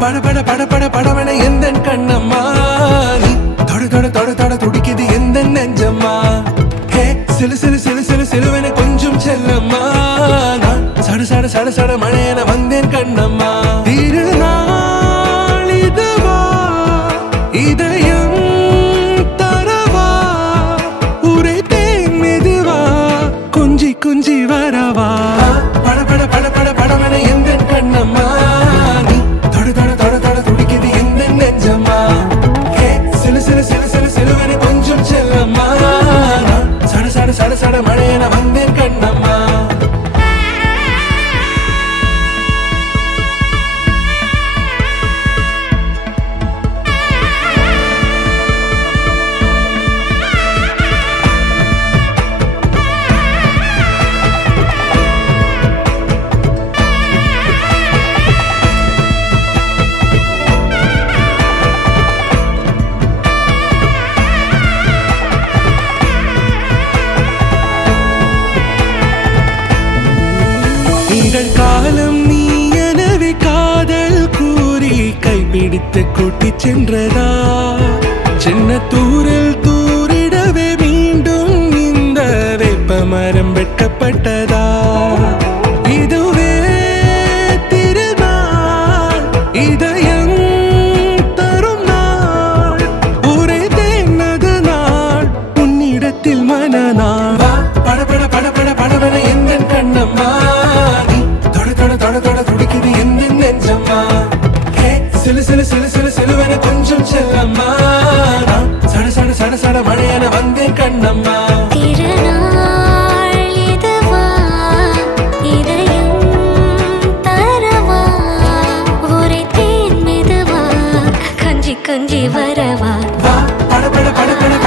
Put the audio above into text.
பட பட பட பட படவன எந்த கண்ணம்மா நீ தொட தொட தொட தொட துடிக்குது எந்த நெஞ்சம்மா ஹே சிலு சிலு சிலு சிலு சிலுவன கொஞ்சம் செல்லம்மா நான் சட சட சட சட மழையன வந்தேன் கண்ணம்மா திருநாள் இதுவா இதயம் தரவா உரைத்தேன் மெதுவா கொஞ்சி கொஞ்சி வரவா பட பட பட பட படவன எந்த கண்ணம்மா சட சட மழையன வந்தேன் கண்ணம்மா காலம் நீ எனவே காதல் கூறி கைப்பிடித்து கூட்டிச் சென்றதா சின்ன தூரில் தூரிடவே மீண்டும் இந்த வேப்ப மரம் வெட்கப்பட்டதா இதுவே திருநாள் இதயம் தரும் நாள் உரைத்தேனது நாள் உன்னிடத்தில் மனநாள் பட பட பட பட படவன எந்த கண்ணம்மா துடிக்குது எந்த நெஞ்சம்மா ஹே சிலு சிலு சிலு சிலு சிலுவன கொஞ்சம் செல்லம்மா சட சட சட சட மழையன வந்தேன் கண்ணம்மா திருநாள் இதுவா இதயம் தரவா உரைத்தேன் மெதுவா கொஞ்சி கொஞ்சி வரவா பட பட பட பட